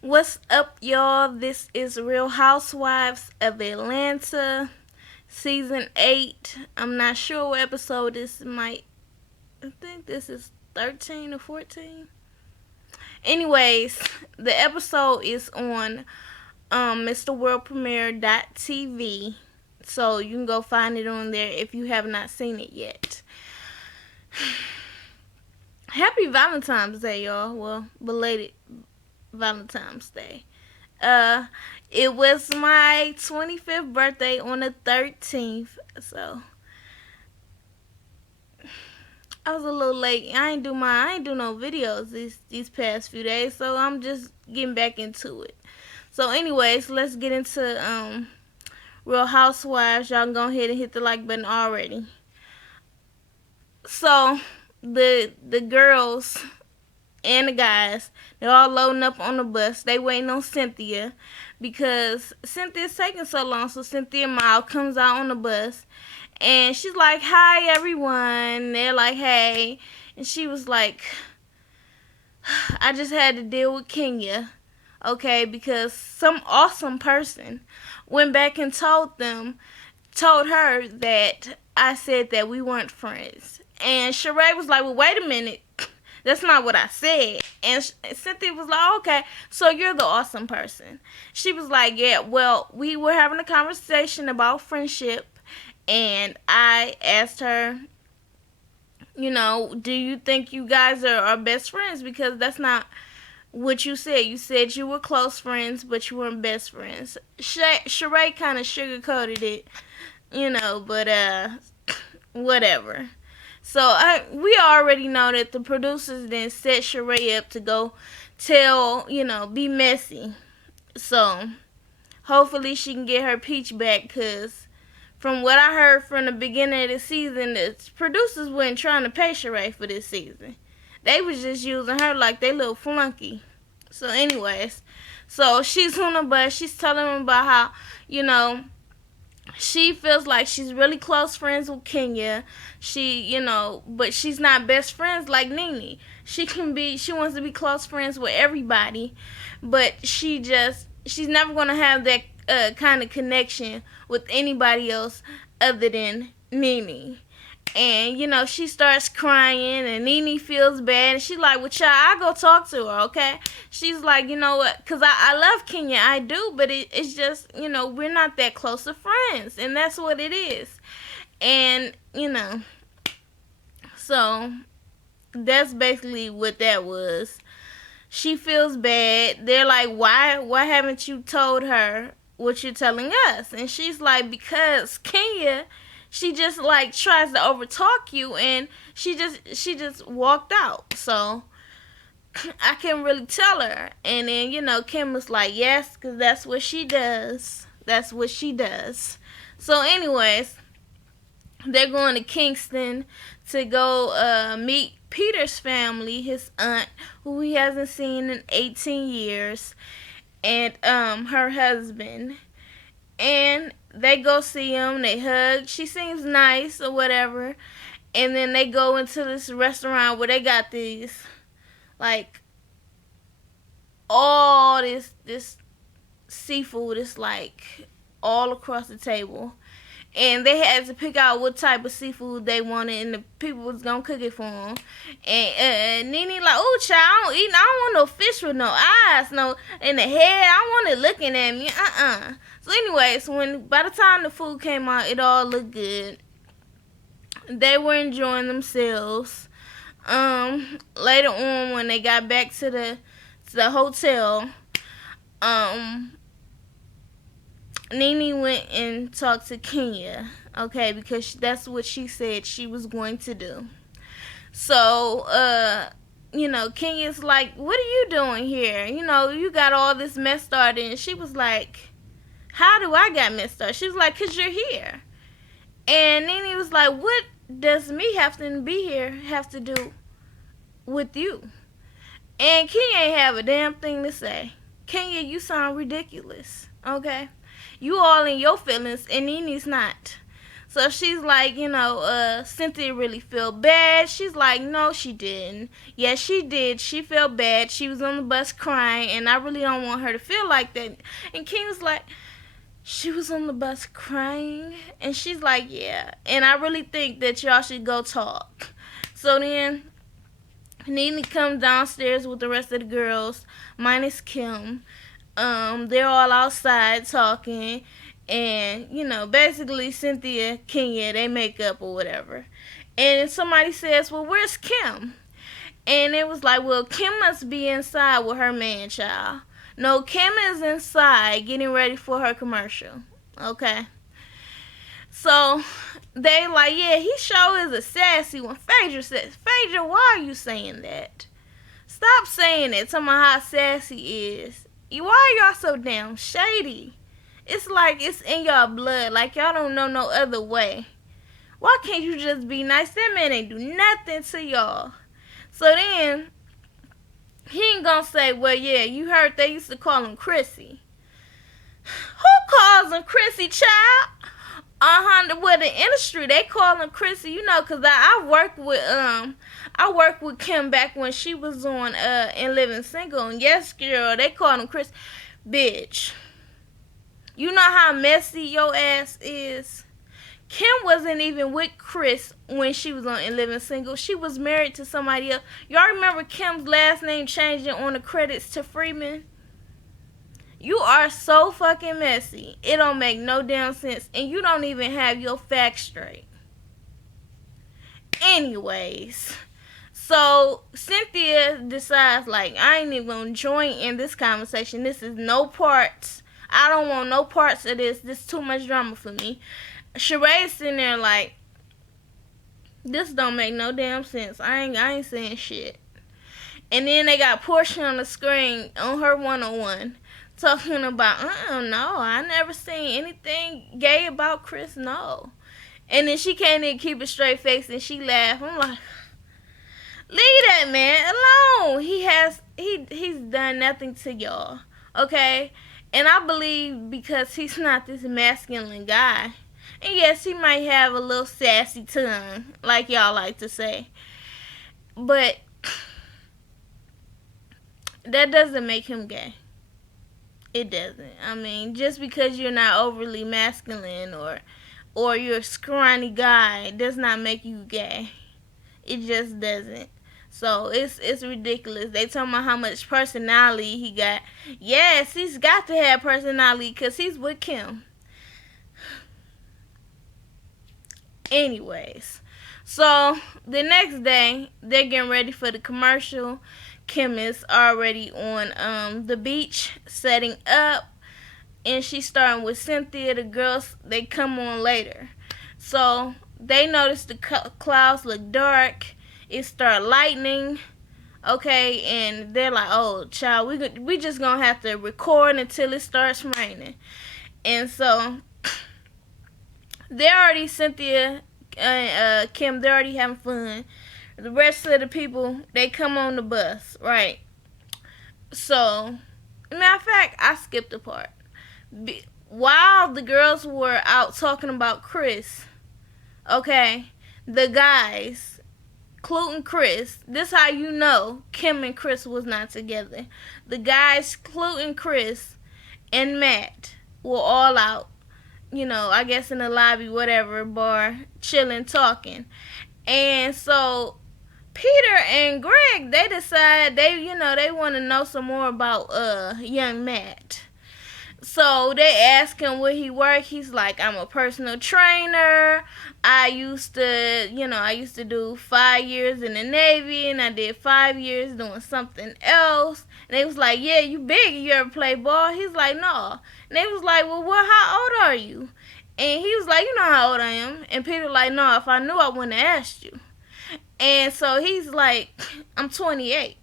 What's up, y'all? This is Real Housewives of Atlanta, season 8. I'm not sure what episode this might. I think this is 13 or 14. Anyways, the episode is on MrWorldPremiere.tv, so you can go find it on there if you have not seen it yet. Happy Valentine's Day, y'all. Well, belated Valentine's Day. Uh, it was my 25th birthday on the 13th, so I was a little late. I ain't do no videos these past few days, so I'm just getting back into it. So, anyways, let's get into Real Housewives. Y'all can go ahead and hit the like button already. So, the girls and the guys, they're all loading up on the bus. They waiting on Cynthia because Cynthia's taking so long. So Cynthia Mile comes out on the bus and she's like, "Hi everyone." They're like, "Hey," and she was like, "I just had to deal with Kenya, okay, because some awesome person went back and told her that I said that we weren't friends." And Sheree was like, "Well, wait a minute. That's not what I said." And Cynthia was like, "Okay, so you're the awesome person." She was like, "Yeah, well, we were having a conversation about friendship, and I asked her, do you think you guys are best friends? Because that's not what you said. You said you were close friends, but you weren't best friends." Sheree kind of sugarcoated it, but whatever. So we already know that the producers then set Sheree up to go tell, be messy. So hopefully she can get her peach back, because from what I heard from the beginning of the season, the producers weren't trying to pay Sheree for this season. They was just using her like they little flunky. So anyways, so she's on the bus. She's telling them about how, she feels like she's really close friends with Kenya. But she's not best friends like Nene. She wants to be close friends with everybody, but she's never going to have that kind of connection with anybody else other than Nene. And, she starts crying and Nene feels bad. And she's like, "Well, child, I go talk to her, okay?" She's like, "You know what? Because I love Kenya. I do. But it's just, we're not that close of friends. And that's what it is." And, so that's basically what that was. She feels bad. They're like, why haven't you told her what you're telling us?" And she's like, "Because Kenya, she just like tries to overtalk you, and she just walked out. So I can't really tell her." And then, Kim was like, "Yes, because that's what she does. That's what she does." So anyways, they're going to Kingston to go meet Peter's family, his aunt, who he hasn't seen in 18 years, and her husband. And they go see him, they hug. She seems nice or whatever. And then they go into this restaurant where they got these, like, all this seafood is like all across the table. And they had to pick out what type of seafood they wanted, and the people was gonna cook it for them. And Nene like, "Oh, child, I don't eat. I don't want no fish with no eyes, no in the head. I want it looking at me. So, anyways, by the time the food came out, it all looked good. They were enjoying themselves. Later on, when they got back to the hotel, Nene went and talked to Kenya, okay, because that's what she said she was going to do. So, Kenya's like, "What are you doing here? You got all this mess started." And she was like, "How do I got mess started?" She was like, "'Cause you're here." And Nene was like, "What does me having to be here have to do with you?" And Kenya ain't have a damn thing to say. "Kenya, you sound ridiculous, okay? You all in your feelings and Nene's not." So she's like, Cynthia really feel bad. She's like, no, she didn't. Yes, she did. She felt bad. She was on the bus crying, and I really don't want her to feel like that. And King was like, she was on the bus crying, and she's like, yeah. And I really think that y'all should go talk. So then Nene comes downstairs with the rest of the girls, minus Kim. They're all outside talking, and basically Cynthia, Kenya, they make up or whatever. And somebody says, "Well, where's Kim?" And it was like, "Well, Kim must be inside with her man child." No, Kim is inside getting ready for her commercial. Okay. So they like, yeah, he sure is a sassy one. Phaedra says, Phaedra, why are you saying that? Stop saying it. Tell me how sassy is. Why are y'all so damn shady? It's like it's in y'all blood. Like y'all don't know no other way. Why can't you just be nice? That man ain't do nothing to y'all. So then he ain't gonna say, well, yeah, you heard they used to call him Chrissy. Who calls him Chrissy, child? With the industry, they call him Chrissy, cause I worked with Kim back when she was on in Living Single, and yes, girl, they call him Chris. Bitch, you know how messy your ass is. Kim wasn't even with Chris when she was on In Living Single. She was married to somebody else. Y'all remember Kim's last name changing on the credits to Freeman? You are so fucking messy. It don't make no damn sense. And you don't even have your facts straight. Anyways, so Cynthia decides, like, I ain't even gonna join in this conversation. This is no parts. I don't want no parts of this. This is too much drama for me. Sheree's sitting there like, this don't make no damn sense. I ain't saying shit. And then they got Portia on the screen on her 101 talking about, no, I never seen anything gay about Chris, no. And then she can't even keep a straight face and she laughed. I'm like, leave that man alone. He's done nothing to y'all, okay? And I believe because he's not this masculine guy. And yes, he might have a little sassy tongue, like y'all like to say. But that doesn't make him gay. It doesn't. I mean, just because you're not overly masculine or you're a scrawny guy does not make you gay. It just doesn't. So it's ridiculous. They talking about how much personality he got. Yes, he's got to have personality because he's with Kim. Anyways, so the next day they're getting ready for the commercial. Kim is already on the beach setting up, and she's starting with Cynthia. The girls, they come on later. So they notice the clouds look dark. It start lightning. Okay, and they're like, oh, child, we just gonna have to record until it starts raining. And so they already, Cynthia and Kim, they're already having fun. The rest of the people, they come on the bus, right? So, matter of fact, I skipped a part. While the girls were out talking about Chris, okay, the guys, Clute and Chris, this how you know Kim and Chris was not together. The guys, Clute and Chris and Matt, were all out, I guess in the lobby, whatever, bar, chilling, talking. And so Peter and Greg, they decide they want to know some more about young Matt. So they ask him where he work. He's like, I'm a personal trainer. I used to do 5 years in the Navy, and I did 5 years doing something else. And they was like, yeah, you big. You ever play ball? He's like, no. And they was like, well, how old are you? And he was like, you know how old I am. And Peter like, no, if I knew, I wouldn't have asked you. And so he's like, I'm 28.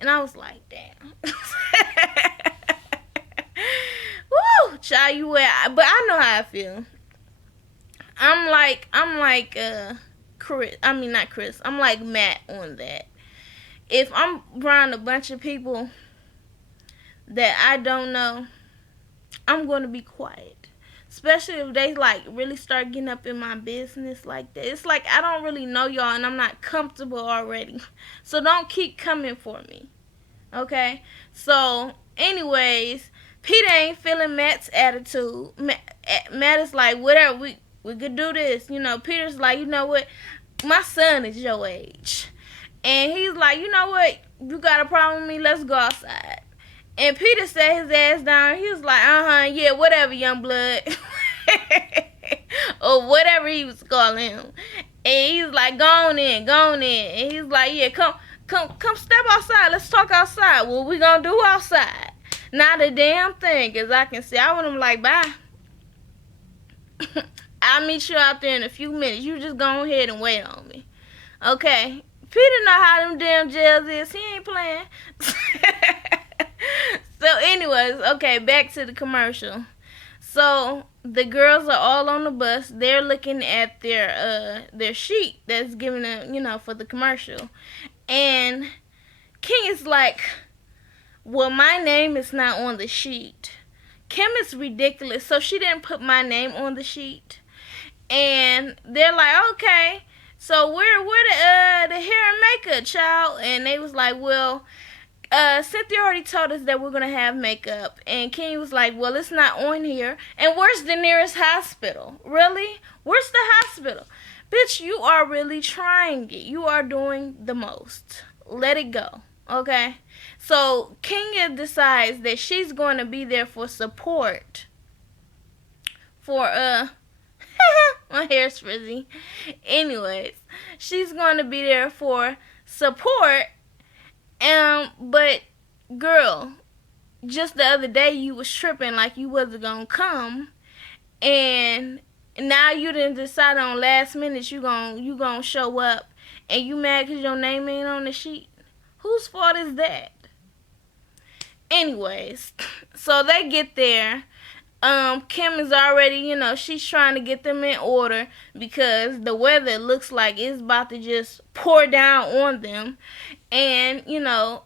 And I was like, damn. Woo, child, you wear. But I know how I feel. I'm like Chris. I mean, not Chris. I'm like Matt on that. If I'm around a bunch of people that I don't know, I'm going to be quiet. especially if they like really start getting up in my business like that. It's like I don't really know y'all and I'm not comfortable already. So don't keep coming for me. Okay? So, anyways, Peter ain't feeling Matt's attitude. Matt is like, whatever, we could do this. Peter's like, you know what? My son is your age. And he's like, you know what? You got a problem with me? Let's go outside. And Peter sat his ass down. He was like, yeah, whatever, young blood. Or whatever he was calling him. And he's like, go on in, go on in. And he's like, yeah, come step outside. Let's talk outside. What we gonna do outside? Not a damn thing, as I can see. I would have like, bye. I'll meet you out there in a few minutes. You just go ahead and wait on me. Okay? Peter know how them damn jails is. He ain't playing. So anyways, okay, back to the commercial. So the girls are all on the bus. They're looking at their sheet that's given them, for the commercial. And King is like, well, my name is not on the sheet. Kim is ridiculous. So she didn't put my name on the sheet. And they're like, okay, so where the hair and makeup, child? And they was like, well, Cynthia already told us that we're going to have makeup. And King was like, well, it's not on here. And where's the nearest hospital? Really? Where's the hospital? Bitch, you are really trying it. You are doing the most. Let it go. Okay? So Kenya decides that she's going to be there for support. For, my hair's frizzy. Anyways, she's going to be there for support. But girl, just the other day you was tripping like you wasn't gonna come, and now you didn't decide on last minute you gonna show up, and you mad cause your name ain't on the sheet. Whose fault is that? Anyways, so they get there. Kim is already, she's trying to get them in order because the weather looks like it's about to just pour down on them. And, Kenya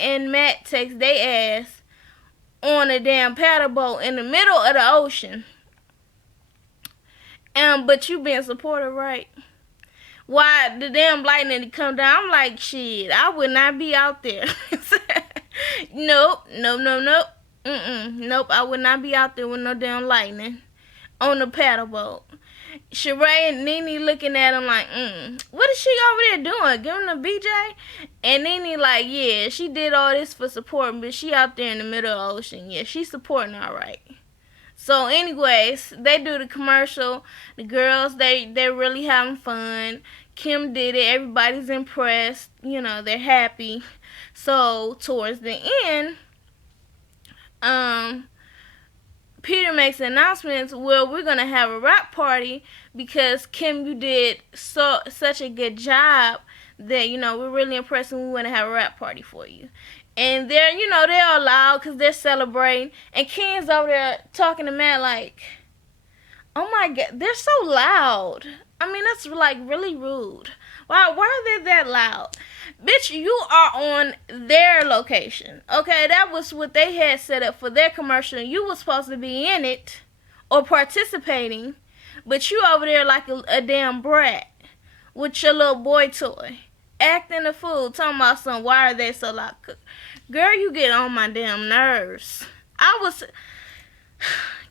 and Matt takes their ass on a damn paddle boat in the middle of the ocean. But you being supportive, right? Why the damn lightning come down? I'm like, shit, I would not be out there. Nope. Nope, I would not be out there with no damn lightning on the paddle boat. Sheree and Nene looking at him like, what is she over there doing? Giving a BJ? And Nene like, yeah, she did all this for support, but she out there in the middle of the ocean. Yeah, she's supporting all right. So anyways, they do the commercial. The girls, they're really having fun. Kim did it. Everybody's impressed. They're happy. So towards the end, Peter makes announcements. Well, we're gonna have a rap party because Kim, you did such a good job that we're really impressed, and we want to have a rap party for you. And they're all loud because they're celebrating, and Ken's over there talking to Matt like, oh my god, they're so loud. I mean, that's like really rude. Why are they that loud? Bitch, you are on their location. Okay, that was what they had set up for their commercial. You were supposed to be in it or participating, but you over there like a damn brat with your little boy toy. Acting a fool, talking about some, why are they so loud? Girl, you get on my damn nerves.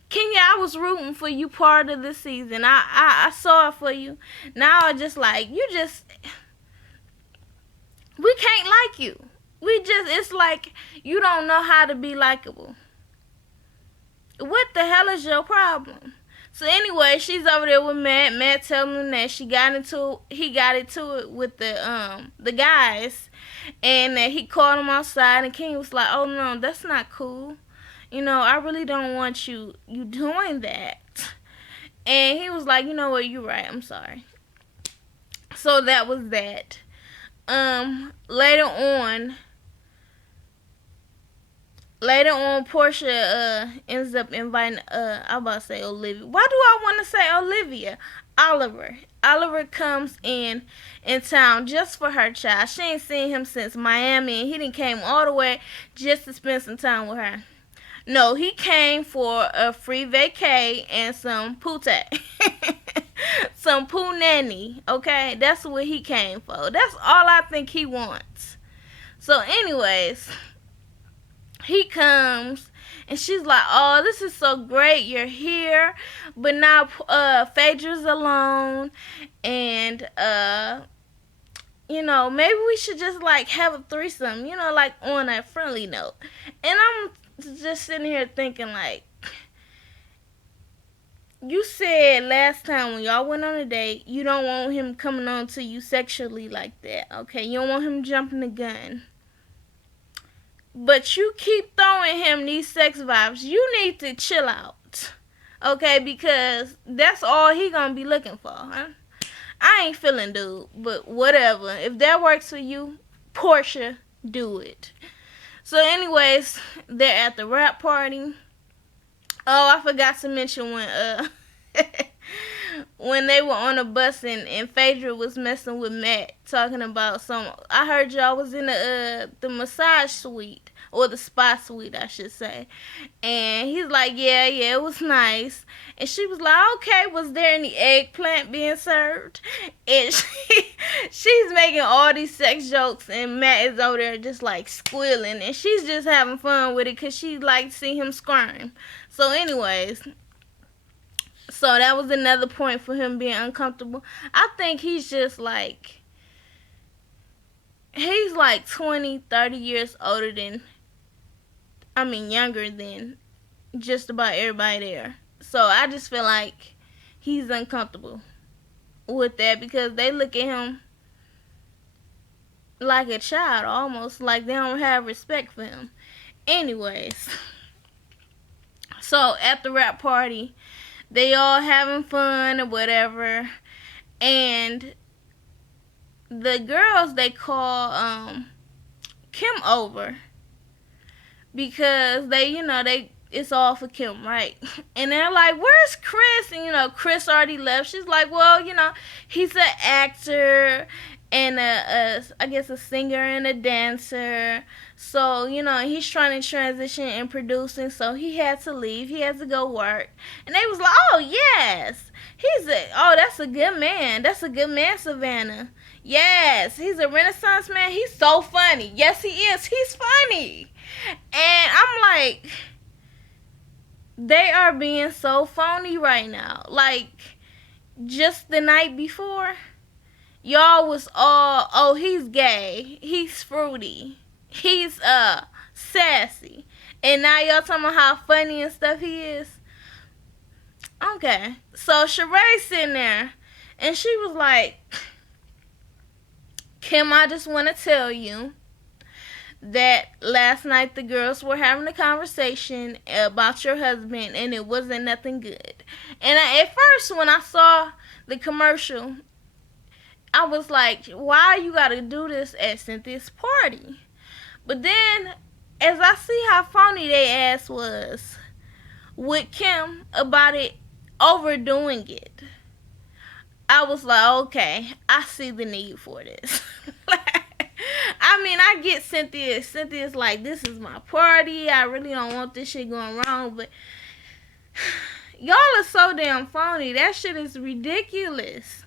Kenya, I was rooting for you part of the season. I saw it for you. Now I just like, we can't like you. It's like you don't know how to be likable. What the hell is your problem? So anyway, she's over there with Matt. Matt telling him that he got into it with the guys, and that he called him outside, and King was like, oh no, that's not cool. I really don't want you doing that. And he was like, you know what, you're right, I'm sorry. So that was that. Later on, Portia ends up inviting I'm about to say Olivia. Why do I want to say Olivia? Oliver comes in town just for her child. She ain't seen him since Miami, and he done came all the way just to spend some time with her. No, he came for a free vacay and some pootie. Some poo nanny. Okay, that's what he came for. That's all I think he wants. So, anyways, he comes and she's like, "Oh, this is so great, you're here." But now Phaedra's alone, and maybe we should just like have a threesome, like on a friendly note. And I'm just sitting here thinking, like, you said last time when y'all went on a date, you don't want him coming on to you sexually like that. Okay, you don't want him jumping the gun. But you keep throwing him these sex vibes. You need to chill out. Okay, because that's all he gonna be looking for, huh? I ain't feeling dude, but whatever. If that works for you, Portia, do it. So anyways, they're at the rap party. Oh, I forgot to mention when they were on a bus and Phaedra was messing with Matt, talking about some. I heard y'all was in the massage suite, or the spa suite, I should say. And he's like, yeah, it was nice. And she was like, okay, was there any eggplant being served? And she's making all these sex jokes, and Matt is over there just like squealing, and she's just having fun with it because she likes to see him squirm. So anyways, so that was another point for him being uncomfortable. I think he's just like, he's like 20, 30 years older than, younger than just about everybody there. So I just feel like he's uncomfortable with that because they look at him like a child, almost like they don't have respect for him. Anyways, so at the rap party, they all having fun or whatever, and the girls, they call Kim over because they it's all for Kim, right? And they're like, where's Chris? And Chris already left. She's like, well, he's an actor and I guess a singer and a dancer. So, he's trying to transition and producing, so he had to leave. He had to go work. And they was like, oh, yes. That's a good man. That's a good man, Savannah. Yes, he's a Renaissance man. He's so funny. Yes, he is. He's funny. And I'm like, they are being so phony right now. Like, just the night before, y'all was all, oh, he's gay. He's fruity. He's sassy. And now y'all talking about how funny and stuff he is. Okay. So Sheree's sitting there and she was like, Kim, I just want to tell you that last night the girls were having a conversation about your husband and it wasn't nothing good. And at first when I saw the commercial, I was like, why you gotta do this at Cynthia's party? But then as I see how phony they ass was with Kim about it overdoing it, I was like, okay, I see the need for this. I get Cynthia. Cynthia's like, this is my party. I really don't want this shit going wrong. But y'all are so damn phony. That shit is ridiculous.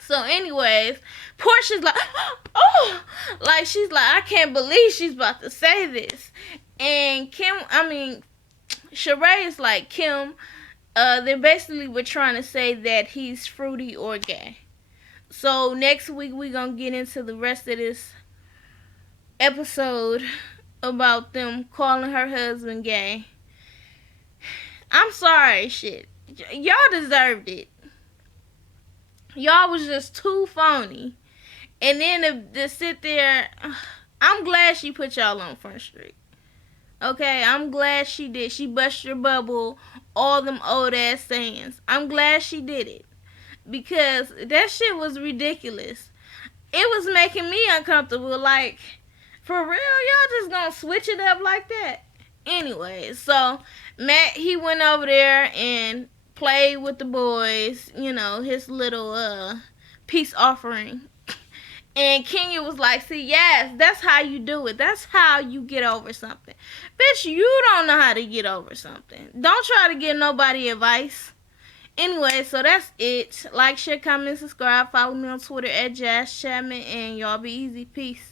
So anyways, Portia's like, oh, like she's like, I can't believe she's about to say this. And Sheree is like, Kim, they basically were trying to say that he's fruity or gay. So next week we're going to get into the rest of this episode about them calling her husband gay. I'm sorry, shit. Y'all deserved it. Y'all was just too phony. And then to sit there, I'm glad she put y'all on Front Street. Okay, I'm glad she did. She bust your bubble, all them old ass sayings. I'm glad she did it. Because that shit was ridiculous. It was making me uncomfortable. Like, for real, y'all just gonna switch it up like that? Anyway, so Matt, he went over there and played with the boys, his little peace offering. And Kenya was like, see, yes, that's how you do it. That's how you get over something. Bitch, you don't know how to get over something. Don't try to give nobody advice. Anyway, so that's it. Like, share, comment, subscribe. Follow me on Twitter at Jazz Chapman. And y'all be easy. Peace.